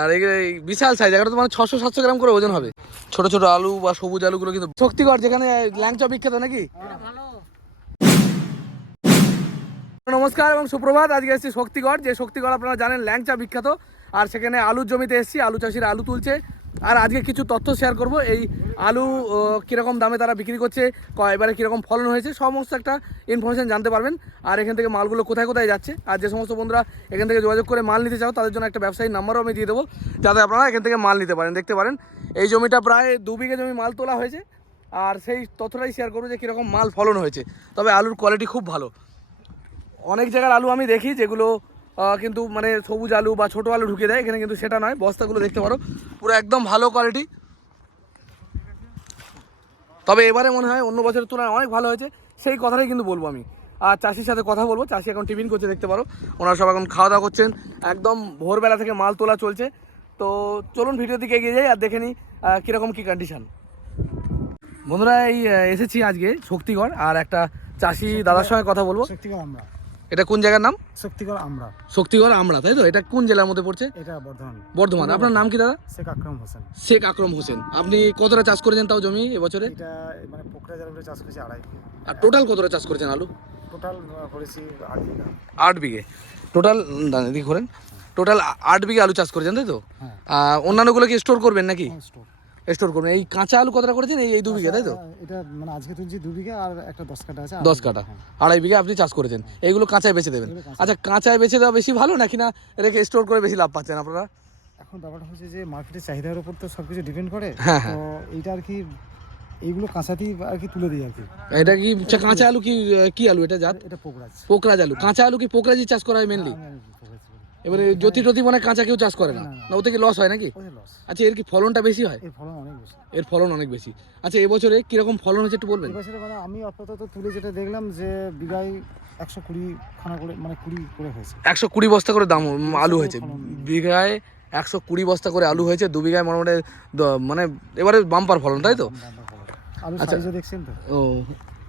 আর এই বিশাল সাইজ, একটা তো মানে 600-700 গ্রাম করে ওজন হবে। ছোট ছোট আলু বা সবুজ আলুগুলো কিন্তু শক্তিগড়, যেখানে ল্যাংচা বিখ্যাত নাকি। নমস্কার এবং সুপ্রভাত। আজকে এসেছি শক্তিগড়, যে শক্তিগড় আপনারা জানেন ল্যাংচা বিখ্যাত। আর সেখানে আলুর জমিতে এসেছি, আলু চাষিরা আলু তুলছে। আর আজকে কিছু তথ্য শেয়ার করব, এই আলু কীরকম দামে তারা বিক্রি করছে, এবারে কীরকম ফলন হয়েছে, সমস্ত একটা ইনফরমেশান জানতে পারবেন। আর এখান থেকে মালগুলো কোথায় কোথায় যাচ্ছে, আর যে সমস্ত বন্ধুরা এখান থেকে যোগাযোগ করে মাল নিতে চাও তাদের জন্য একটা ব্যবসায়ী নাম্বারও আমি দিয়ে দেবো, যাতে আপনারা এখান থেকে মাল নিতে পারেন। দেখতে পারেন এই জমিটা প্রায় 2 বিঘে জমি মাল তোলা হয়েছে। আর সেই তথ্যটাই শেয়ার করবো যে কীরকম মাল ফলন হয়েছে। তবে আলুর কোয়ালিটি খুব ভালো। অনেক জায়গার আলু আমি দেখি যেগুলো কিন্তু মানে সবুজ আলু বা ছোটো আলু ঢুকে দেয়, এখানে কিন্তু সেটা নয়। বস্তাগুলো দেখতে পারো পুরো একদম ভালো কোয়ালিটি। তবে এবারে মনে হয় অন্য বছরের তুলনায় অনেক ভালো হয়েছে, সেই কথাটাই কিন্তু বলবো আমি। আর চাষির সাথে কথা বলবো, চাষি এখন টিফিন করছে দেখতে পারো, ওনারা সব এখন খাওয়া দাওয়া করছেন। একদম ভোরবেলা থেকে মাল তোলা চলছে। তো চলুন ভিডিওর দিকে এগিয়ে যাই আর দেখে নিই কীরকম কী কন্ডিশান। বন্ধুরা এই এসেছি আজকে শক্তিগড়, আর একটা চাষি দাদার সঙ্গে কথা বলবো। শক্তিগড় আমরা। এটা কোন জায়গার নাম? শক্তিগড় আমরা। শক্তিগড় আমরা, তাই তো? এটা কোন জেলার মধ্যে পড়ছে? এটা বর্ধমান। বর্ধমান। আপনার নাম কি দাদা? শেখ আকরম হোসেন। শেখ আকরম হোসেন। আপনি কতটা চাষ করেছেন তাও জমি এবছরে? এটা মানে পোকরা জালগুলো চাষ করেছি 2.5 বিঘা। আর টোটাল কতটা চাষ করেছেন আলু? টোটাল করেছি 8 বিঘা। 8 বিঘে টোটাল। এদিকে করেন, টোটাল 8 বিঘে আলু চাষ করেছেন, তাই তো? অন্যান্যগুলো কি স্টোর করবেন নাকি? স্টোর করবেন। এই কাঁচা আলু কতটা করেছেন? এই 2 বিঘে, তাই তো? এটা মানে আজকে তুলছি 2 বিঘা, আর একটা 10 কাঠা আছে। 10 কাঠা, 2.5 বিঘা আপনি চাষ করেছেন। এইগুলো কাঁচায় বেচে দেবেন। আচ্ছা, কাঁচায় বেচে দেওয়া বেশি ভালো নাকি না রেখে স্টোর করে বেশি লাভ পাচ্ছেন আপনারা? এখন ব্যাপারটা হচ্ছে যে মার্কেটের চাহিদার উপর তো সবকিছু ডিপেন্ড করে। হ্যাঁ। তো এইটা আর কি এইগুলো কাঁচাতেই আর কি তুলে দিই আর কি। এটা কি কাঁচা আলু? কি আলু এটা জাত? এটা পোকরাজ। পোকরাজ আলু। কাঁচা আলু কি পোকরাজি চাষ করা হয় মেনলি? এবারে জ্যোতি টতি মানে কাঁচা কেউ চাষ করে না, না ওতে কি লস হয় নাকি? আচ্ছা, এর কি ফলনটা বেশি হয়? এর ফলন অনেক বেশি। আচ্ছা, এবছরে কিরকম ফলন হয়েছে একটু বলবেন? এবছরে মানে আমি আপাতত তুলে যেটা দেখলাম যে বিঘায় 120 খানা করে, মানে 20 করে হয়েছে। 120 বস্তা করে দাম আলু হয়েছে বিঘায়। 120 বস্তা করে আলু হয়েছে 2 বিঘায় মোটামুটি। মানে এবারে বাম্পার ফলন, তাই তো? আলু সাইজও দেখছেন তো? ও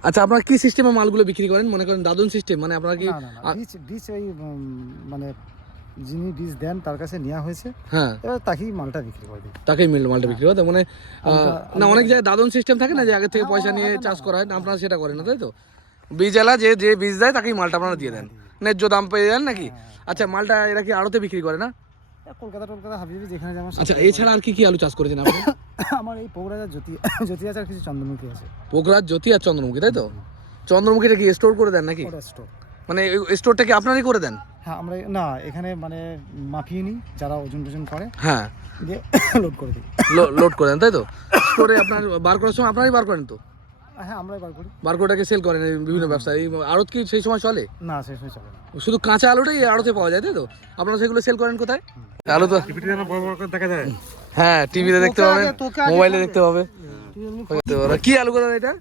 আচ্ছা, আপনারা কি সিস্টেমে মালগুলো বিক্রি করেন? মনে করেন দাদন সিস্টেম, মানে আপনারা কি বীজ ওই মানে যিনি বীজ দেন তার কাছে নেওয়া হয়েছে, হ্যাঁ, এবার তাকেই মালটা বিক্রি করে দিই। তাকেই মালটা বিক্রি হয় তো? মানে না, অনেক জায়গায় দাদন সিস্টেম থাকে না, যে আগে থেকে পয়সা নিয়ে চাষ করা হয়, আপনারা সেটা করেন না, তাই তো? বীজওয়ালা যে বীজ দেয় তাকেই মালটা আপনারা দিয়ে দেন, ন্যায্য দাম পেয়ে যান নাকি? আচ্ছা, মালটা এরা কি আড়তে বিক্রি করে না? কলকাতা হাবিবি যেখানে যেমন। আচ্ছা, এছাড়া আর কি কি আলু চাষ করেছেন আপনি? আমার এই পোকরাজ জ্যোতি আছে, আর কিছু চন্দ্রমুখী আছে। পোকরাজ, জ্যোতি আর চন্দ্রমুখী, তাই তো? চন্দ্রমুখীটা কি স্টোর করে দেন নাকি? মানে স্টোরটা কি আপনারই করে দেন? হ্যাঁ, আমরা না এখানে মানে মাপিয়ে নিই, যারা ওজন টোজন করে, হ্যাঁ, দিয়ে লোড করে দিই। লোড করে দেন, তাই তো? স্টোরে আপনার বার করার সময় আপনারাই বার করেন তো? হ্যাঁ, আমরাই বার করি। বার করে সেল করেন বিভিন্ন ব্যবসায়ী। আড়ত কি সেই সময় চলে? না, সেই সময় চলে না। শুধু কাঁচা আলুটাই আড়তে পাওয়া যায়, তাই তো? আপনারা সেগুলো সেল করেন কোথায়? আলু তো দেখা যায়। হ্যাঁ, টিভিতে দেখতে পাবেন, মোবাইলে দেখতে পাবে। কি আলু কথা এটা?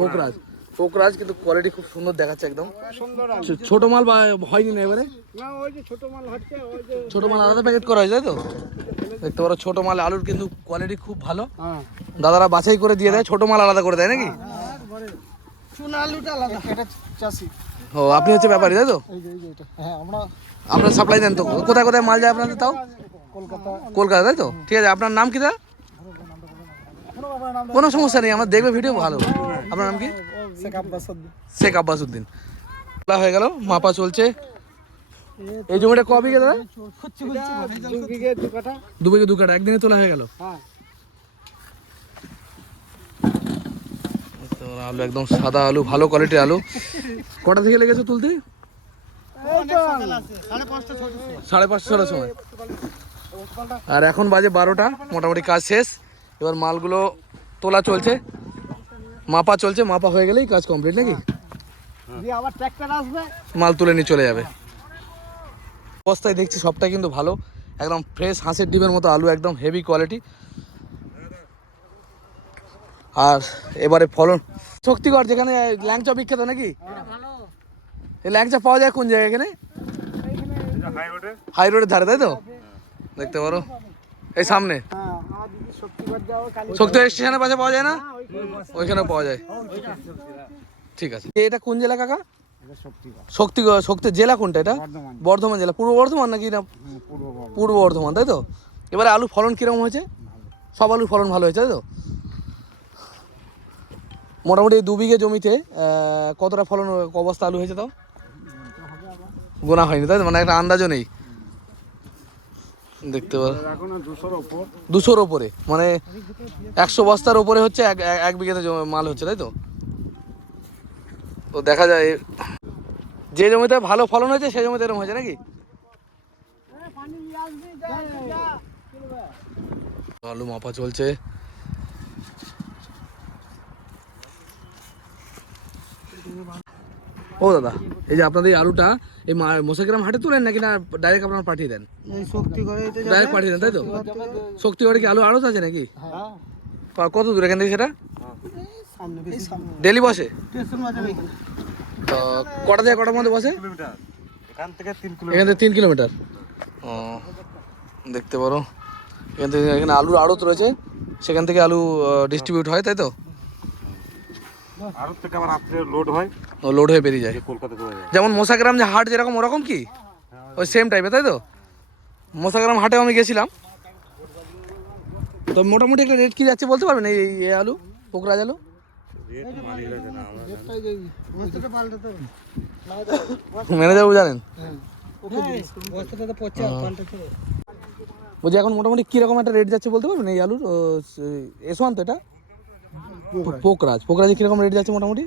পোকরাজ। পোকরাজ কিন্তু কোয়ালিটি খুব সুন্দর দেখাচ্ছে, একদম ছোট মাল বা হয়নি না এবারে? ছোট মাল আলাদা প্যাকেট করা হয়, তাই তো? দেখতে পারো ছোট মাল আলুর কিন্তু কোয়ালিটি খুব ভালো। দাদারা বাছাই করে দিয়ে দেয়, ছোট মাল আলাদা করে দেয় নাকি? ও, আপনি হচ্ছে ব্যাপারী, তাই তো? আপনার সাপ্লাই দেন তো? কোথায় কোথায় মাল যায় আপনাদের তাও? কলকাতা, তাই তো? ঠিক আছে, আপনার নাম কি দা? কোনো সমস্যা নেই, আমরা দেখবে ভিডিও ভালো। আপনার নাম কি? শেখ আব্বাসউদ্দিন। হয়ে গেল, মাপা চলছে। এই জমিটা ক বিঘে দাদা? 2 বিঘে 2 কাঠা একদিনে তোলা হয়ে গেল। আলু একদম সাদা আলু, ভালো কোয়ালিটির আলু। কটা থেকে লেগেছে তুলতে? 5:30-6টার সময়। আর এখন বাজে 12টা, মোটামুটি কাজ শেষ। এবার মালগুলো তোলা চলছে, মাপা চলছে। মাপা হয়ে গেলেই কাজ কমপ্লিট নাকি? মাল তুলে নিয়ে চলে যাবে। অবস্থায় দেখছি সবটাই কিন্তু ভালো, একদম ফ্রেশ হাঁসের ডিমের মতো আলু, একদম হেভি কোয়ালিটি। আর এবারে ফলন শক্তিগড়, যেখানে ল্যাংচা বিখ্যাত নাকি? এই ল্যাংচা পাওয়া যায় কোন জায়গায়? এখানে হাই রোডের ধারে, তাই তো? দেখতে পারো এই সামনে শক্তি স্টেশনের পাশে পাওয়া যায় না? ওইখানে পাওয়া যায়। ঠিক আছে, এটা কোন জেলা কাকা? এটা শক্তিগড়। শক্তি জেলা কোনটা এটা? বর্ধমান। বর্ধমান জেলা, পূর্ব বর্ধমান নাকি না পূর্ব বর্ধমান। পূর্ব বর্ধমান, তাই তো? এবারে আলু ফলন কিরকম হয়েছে? সব আলুর ফলন ভালো হয়েছে, তাই তো? মোটামুটি 2 বিঘে জমিতে কতটা ফলন, ক বস্তা আলু হয়েছে তাও? গোনা হয়নি, তাই তো? মানে একটা আন্দাজও নেই দেখতে পারো। এখন 200-র উপর। 200-র ওপরে, মানে 100 বস্তার ওপরে হচ্ছে এক বিঘাতে মাল হচ্ছে, তাই তো? তো দেখা যায় যে জমিতে ভালো ফলন হয়েছে সেই জমিতে এরকম হয়েছে নাকি? আলু মাপা চলছে। ও দাদা, এই যে আপনাদের এই আলুটা এই মোসাগ্রাম হাটে তোলেন নাকি না ডাইরেক্ট আপনারা পাঠিয়ে দেন? এই শক্তিগড়ে এটা ডাইরেক্ট পাঠিয়ে দেন, তাই তো? শক্তিগড়ে কি আলু আড়ত আছে নাকি? কত দূর এখান থেকে সেটা? সামনে বেশি সামনে। ডেলি বসে? স্টেশন আছে এখানে। তো কটা থেকে কটার মধ্যে বসে? কিলোমিটার। এখান থেকে 3 এখান থেকে 3 কিলোমিটার। ও, দেখতে পারো এখান থেকে, এখানে আলুর আড়ত রয়েছে, সেখান থেকে আলু ডিস্ট্রিবিউট হয়, তাই তো? আরো থেকে আবার রাত্রে লোড হয়, লোড হয়ে বেরিয়ে যায়, কলকাতা চলে যায়। যেমন মোসাগ্রাম যে হাট যেরকম ওরকম কি ওই সেম টাইপের, তাই তো? মোসাগ্রাম হাটেও আমি গেছিলাম। তো মোটামুটি একটা রেট কি যাচ্ছে বলতে পারবেন এই আলু, পোকরাজ আলু? ম্যানেজার জানেন? বলছি এখন মোটামুটি কিরকম একটা রেট যাচ্ছে বলতে পারবেন এই আলুর? এসওয়ান তো এটা? পোকরাজে কিরকম রেট যাচ্ছে মোটামুটি?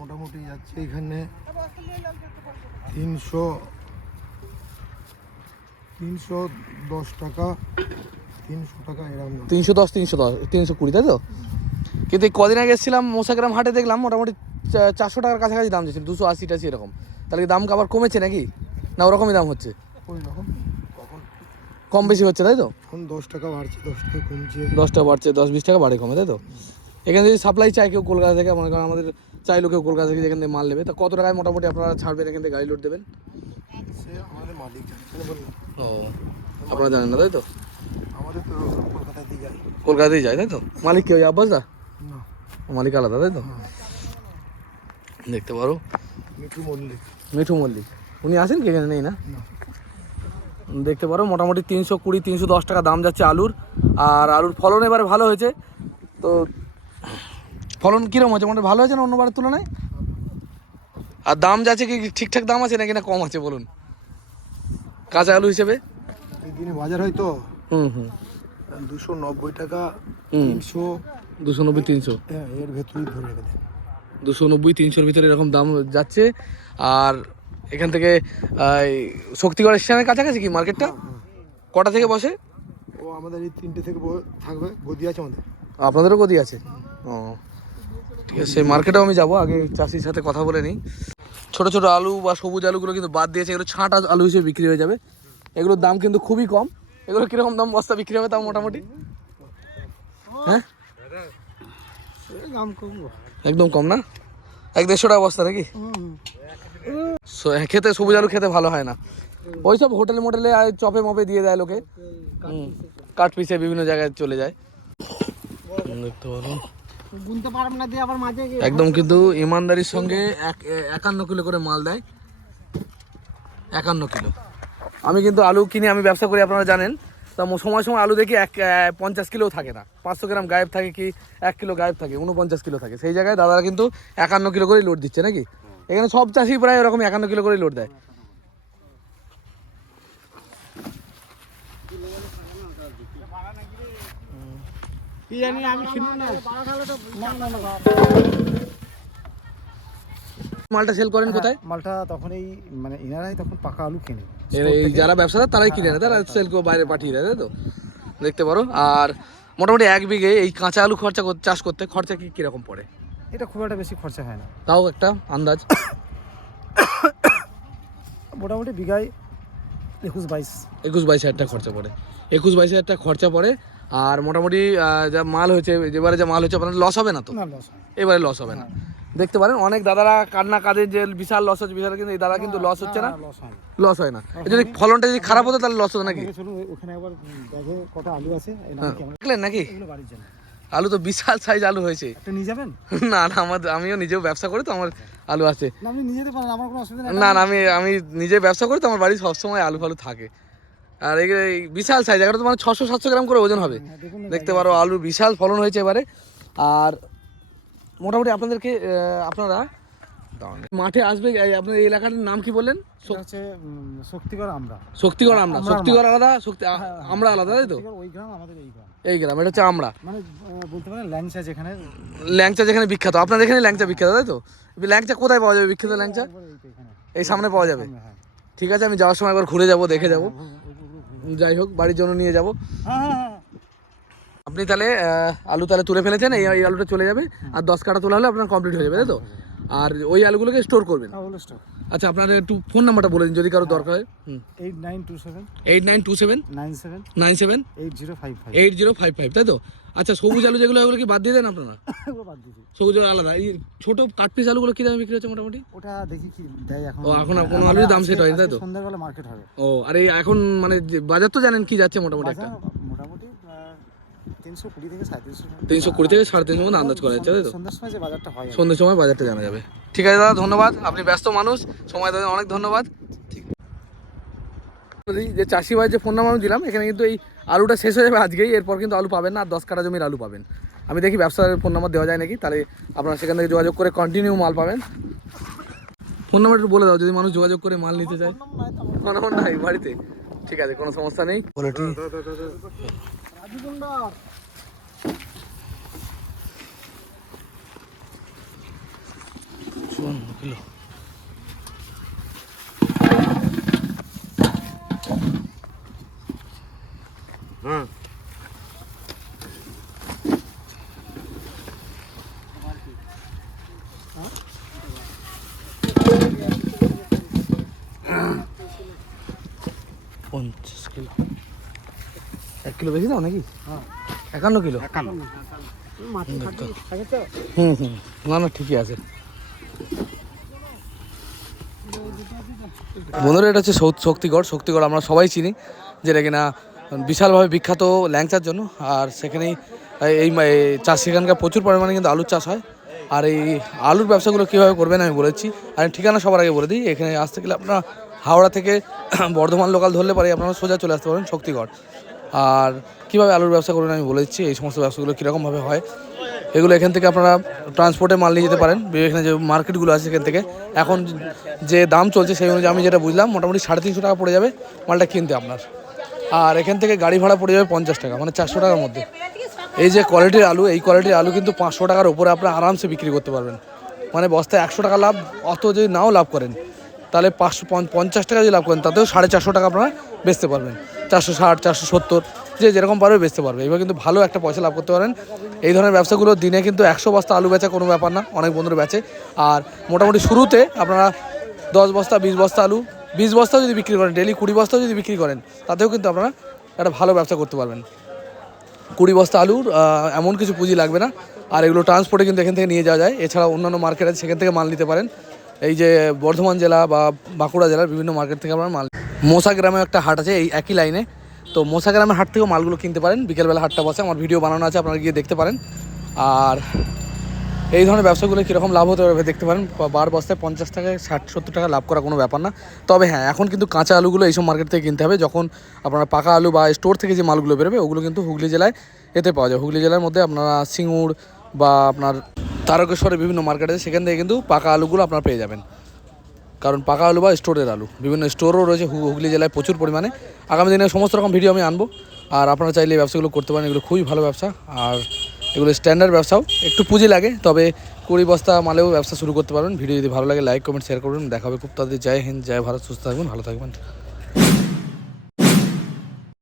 মোটামুটি যাচ্ছে এখানে 310 টাকা, 300 টাকা এরকম। 310, 320, তাই তো? কিন্তু এই কদিন আগে এসেছিলাম মোসাগ্রাম হাটে, দেখলাম মোটামুটি 400 টাকার কাছাকাছি দাম যাচ্ছে, 280-টাশি এরকম। তাহলে কি দাম আবার কমেছে নাকি, না ওরকমই দাম হচ্ছে? ওই রকম কখন কম বেশি হচ্ছে, তাই তো? এখন 10 টাকা বাড়ছে, 10 টাকা কমছে। 10 টাকা বাড়ছে, 10-20 টাকা বাড়ে কমে, তাই তো? এখানে যদি সাপ্লাই চায় কেউ কলকাতা থেকে, মনে করেন আমাদের চাইলো কেউ কলকাতা থেকে যেখান থেকে মাল নেবে, তা কত টাকায় মোটামুটি আপনারা ছাড়বেন, এখান থেকে গাড়ি লোড দেবেন? সে আমাদের মালিক জানে। ও, আপনারা জানেন না, তাই তো? আমাদের তো কলকাতায় দিয়ে যায়। কলকাতাতেই যায়, তাই তো? মালিক কে, ওই আব্বাস দা? না, মালিক আলাদা, তাই তো? দেখতে পারো মিঠু মল্লিক, উনি আসেন কি এখানে? নেই না? দেখতে পারো মোটামুটি 320, 310 টাকা দাম যাচ্ছে আলুর। আর আলুর ফলন এবারে ভালো হয়েছে। তো ফলন কীরকম হয়েছে, মোটামুটি ভালো হয়েছে না অন্যবারের তুলনায়? আর দাম যাচ্ছে কি ঠিকঠাক দাম আছে নাকি না কম আছে বলুন, কাঁচা আলু হিসেবে? এই দিনে বাজার হয় তো হুম হুম 290 টাকা, হুম 300, 290, 300, এর ভেতরেই ধরে রেখে দেয়। 290, 300-র ভিতরে এরকম দাম যাচ্ছে। আর এখান থেকে শক্তিগড় স্টেশনের কাছাকাছি কি মার্কেটটা? কটা থেকে বসে? ও আমাদের এই 3টে থেকে থাকবে, গদি আছে আমাদের। আপনাদেরও গদি আছে? ও ঠিক আছে, সেই মার্কেটেও আমি যাবো, আগে চাষির সাথে কথা বলে নিই। ছোটো ছোটো আলু বা সবুজ আলুগুলো কিন্তু বাদ দিয়েছে, এগুলো ছাঁটা আলু হিসেবে বিক্রি হয়ে যাবে। এগুলোর দাম কিন্তু খুবই কম। এগুলো কীরকম দাম বস্তা বিক্রি হবে তাও মোটামুটি? হ্যাঁ, দাম কম, একদম কম না? 100-150 টাকা বস্তা নাকি? খেতে সবুজ আলু খেতে ভালো হয় না, ওই সব হোটেলে মোটেলে আর চপে মপে দিয়ে দেয় লোকে, কাঠ পিসে বিভিন্ন জায়গায় চলে যায়। দেখতে পারো গুনতে পারবে না দিয়ে আবার মাঝে একদম কিন্তু ইমানদারির সঙ্গে 51 কিলো করে মাল দেয়, 51 কিলো। আমি কিন্তু আলু কিনে আমি ব্যবসা করি, আপনারা জানেন। তা সময় সময় আলু দেখি 50 কিলোও থাকে না, 500 গ্রাম গায়েব থাকে, কি 1 কিলো গায়েব থাকে, 49 কিলো থাকে। সেই জায়গায় দাদারা কিন্তু 51 কিলো করেই লোড দিচ্ছে নাকি? এখানে সব চাষি প্রায় এরকম 51 কিলো করেই লোড দেয়। কি জানি আমি শুনি না। মালটা সেল করেন কোথায়? মালটা তখন এই মানে ইনারাই তখন পাকা আলু কেনে, এই যারা ব্যবসাদার তারাই কিনে নেয়, তারা সেল করে বাইরে পাঠিয়ে দেয়, তাই তো? দেখতে পারো। আর মোটামুটি 1 বিঘে এই কাঁচা আলু চাষ করতে খরচা কিরকম পড়ে? এটা খুব একটা বেশি খরচা হয় না, তাও একটা আন্দাজ। মোটামুটি বিঘায় 21-22 হাজার টাকা খরচা পড়ে। 21-22 হাজার টাকা খরচা পড়ে। আর মোটামুটি যা মাল হয়েছে, এবারে যা মাল হচ্ছে আপনার লস হবে না তো? না, লস হয় এবারে লস হবে না। দেখতে পারেন অনেক দাদারা কান্না কাঁদে যে বিশাল লস হচ্ছে, বিশাল, কিন্তু এই দাদা কিন্তু লস হচ্ছে না, লস হয় না। লস হয় না। যদি ফলনটা যদি খারাপ হতো তাহলে লস হতো নাকি? চলুন ওখানে একবার দেখে কত আলু আছে, এই নাম কেমন দেখলেন নাকি? এগুলো বাড়ির জন্য। আলু তো বিশাল সাইজ আলু হয়েছে। একটা নিয়ে যাবেন? না না, আমিও নিজেও ব্যবসা করি তো, আমার আলু আছে। না আপনি নিয়ে যেতে পারেন, আমার কোনো অসুবিধা নেই। না না, আমি নিজে ব্যবসা করি তো, আমার বাড়ি সবসময় আলু ফালু থাকে। আর এই বিশাল সাইজ, একটা তো মানে 600-700 গ্রাম করে ওজন হবে। হ্যাঁ, দেখুন না, দেখতে পারো আলুর বিশাল ফলন হয়েছে এবারে। আর মোটামুটি আপনাদেরকে আপনারা মাঠে আসবে। আপনার এই এলাকাটার নাম কি বললেন? এটা হচ্ছে শক্তিগড় আমরা। শক্তিগড় আমরা, আমরার শক্তিগড় আলাদা, আমরা আলাদা, তাই তো? শক্তিগড় ওই গ্রাম, আমাদের এই গ্রাম। এই গ্রাম, এটা হচ্ছে আমরা। মানে বলতে পারেন ল্যাংচা যেখানে, ল্যাংচা যেখানে বিখ্যাত, আপনাদের এখানে ল্যাংচা বিখ্যাত, তাই তো? ল্যাংচা কোথায় পাওয়া যাবে বিখ্যাত ল্যাংচা? এখানে এই সামনে পাওয়া যাবে। হ্যাঁ ঠিক আছে, আমি যাওয়ার সময় একবার ঘুরে যাব, দেখে যাব। যাই হোক, বাড়ির জন্য নিয়ে যাব। হ্যাঁ। আপনি তাহলে আলু তাহলে তুলে ফেলেছেন, এই আলুটা চলে যাবে। আর 10 কাটা তোলা হলে আপনার কমপ্লিট হয়ে যাবে, তাই তো? আর ওই আলুগুলোকে স্টোর করবেন। আচ্ছা, আপনার একটু ফোন নাম্বারটা বলে দিন যদি কারো দরকার হয়। 8927 97 8055, তাই তো? আচ্ছা, সবুজ আলু যেগুলো, ওগুলো কি বাদ দিয়ে দেন আপনারা? সবুজ আলু আলাদা। এই ছোট কাট পিস আলুগুলো কি দামে বিক্রি হচ্ছে মোটামুটি? ওটা দেখি কি দেয় এখন। ও, এখন কোনো আলুর দাম সেট হয়নি, তাই তো? সন্ধ্যাবেলা মার্কেট হবে। ও, আর এই এখন মানে বাজার তো জানেন কি যাচ্ছে মোটামুটি? একটা মোটামুটি 320 থেকে 350, 320 থেকে 350 মতো আন্দাজ করা যাচ্ছে, তাই তো? সন্ধ্যার সময় যে বাজারটা হয়, সন্ধ্যের সময় বাজারটা জানা যাবে। ঠিক আছে দাদা, ধন্যবাদ। আপনি ব্যস্ত মানুষ, সময় দেওয়ার অনেক ধন্যবাদ। যে চাষি ভাই যে ফোন নাম্বার আমি দিলাম, এখানে কিন্তু এই আলুটা শেষ হয়ে যাবে আজকেই। এরপর কিন্তু আলু পাবেন না, আর 10 কাটা জমির আলু পাবেন। আমি দেখি ব্যবসার ফোন নাম্বার দেওয়া যায় নাকি, তাহলে আপনারা সেখান থেকে যোগাযোগ করে কন্টিনিউ মাল পাবেন। ফোন নাম্বার একটু বলে দাও, যদি মানুষ যোগাযোগ করে মাল নিতে চায়। ফোন নাম্বার নাই বাড়িতে? ঠিক আছে, কোনো সমস্যা নেই। বলে ঠিক কিলো। পঞ্চাশ কিলো, 1 কিলো বেশি দাও নাকি? 51 কিলো। না না, ঠিকই আছে। বন্ধুরা, এটা হচ্ছে শক্তিগড় আমরা সবাই চিনি, যেটা কিনা বিশালভাবে বিখ্যাত ল্যাংচার জন্য। আর সেখানেই এই সেখানকার প্রচুর পরিমাণে কিন্তু আলুর চাষ হয়। আর এই আলুর ব্যবসাগুলো কীভাবে করবেন আমি বলেছি। আর ঠিকানা সবার আগে বলে দিই, এখানে আসতে গেলে আপনারা হাওড়া থেকে বর্ধমান লোকাল ধরলে পারে আপনারা সোজা চলে আসতে পারবেন শক্তিগড়। আর কীভাবে আলুর ব্যবসা করবেন আমি বলেছি, এই সমস্ত ব্যবসাগুলো কীরকমভাবে হয় এগুলো এখান থেকে আপনারা ট্রান্সপোর্টে মাল নিয়ে যেতে পারেন। এখানে যে মার্কেটগুলো আছে সেখান থেকে এখন যে দাম চলছে সেই অনুযায়ী আমি যেটা বুঝলাম, মোটামুটি 350 টাকা পড়ে যাবে মালটা কিনতে আপনার। আর এখান থেকে গাড়ি ভাড়া পড়ে যাবে 50 টাকা, মানে 400 টাকার মধ্যে। এই যে কোয়ালিটির আলু, এই কোয়ালিটির আলু কিন্তু 500 টাকার উপরে আপনারা আরামসে বিক্রি করতে পারবেন। মানে বস্তায় 100 টাকা লাভ, অত যদি নাও লাভ করেন তাহলে 550 টাকা যদি লাভ করেন তাতেও 450 টাকা আপনারা বেচতে পারবেন। 460, 470, যে যেরকম পারবে বেচতে পারবে। এবার কিন্তু ভালো একটা পয়সা লাভ করতে পারেন। এই ধরনের ব্যবসাগুলো দিনে কিন্তু 100 বস্তা আলু বেচা কোনো ব্যাপার না, অনেক বন্ধুরা বেচে। আর মোটামুটি শুরুতে আপনারা 10 বস্তা 20 বস্তা আলু, 20 বস্তাও যদি বিক্রি করেন, ডেলি 20 বস্তাও যদি বিক্রি করেন, তাতেও কিন্তু আপনারা একটা ভালো ব্যবসা করতে পারবেন। 20 বস্তা আলুর এমন কিছু পুঁজি লাগবে না। আর এগুলো ট্রান্সপোর্টে কিন্তু এখান থেকে নিয়ে যাওয়া যায়। এছাড়া অন্যান্য মার্কেট আছে, সেখান থেকে মাল নিতে পারেন। এই যে বর্ধমান জেলা বা বাঁকুড়া জেলার বিভিন্ন মার্কেট থেকে আপনারা মাল। মোসা গ্রামে একটা হাট আছে এই একই লাইনে, তো মোসা গ্রামের হাট থেকেও মালগুলো কিনতে পারেন। বিকেলবেলা হাটটা বসে, আমার ভিডিও বানানো আছে, আপনারা গিয়ে দেখতে পারেন। আর এই ধরনের ব্যবসাগুলো কীরকম লাভ হতে পারবে দেখতে পারেন। 12 বস্তায় 50 টাকায় 60-70 টাকা লাভ করা কোনো ব্যাপার না। তবে হ্যাঁ, এখন কিন্তু কাঁচা আলুগুলো এইসব মার্কেট থেকে কিনতে হবে। যখন আপনারা পাকা আলু বা স্টোর থেকে যে মালগুলো বেরোবে ওগুলো কিন্তু হুগলি জেলায় এতে পাওয়া যায়। হুগলি জেলার মধ্যে আপনারা সিঙ্গুর বা আপনার তারকেশ্বরের বিভিন্ন মার্কেট আছে, সেখান থেকে কিন্তু পাকা আলুগুলো আপনারা পেয়ে যাবেন। কারণ পাকা আলু বা স্টোরের আলু বিভিন্ন স্টোরও রয়েছে হুগলি জেলায় প্রচুর পরিমাণে। আগামী দিনে সমস্ত রকম ভিডিও আমি আনবো। আর আপনারা চাইলে এই ব্যবসাগুলো করতে পারেন, এগুলো খুবই ভালো ব্যবসা। আর এগুলো স্ট্যান্ডার্ড ব্যবসাও, একটু পুঁজি লাগে, তবে 20 বস্তা মালেও ব্যবসা শুরু করতে পারবেন। ভিডিও যদি ভালো লাগে লাইক কমেন্ট শেয়ার করবেন। দেখা হবে খুব তাড়াতাড়ি। জয় হিন্দ, জয় ভারত, সুস্থ থাকবেন, ভালো থাকবেন।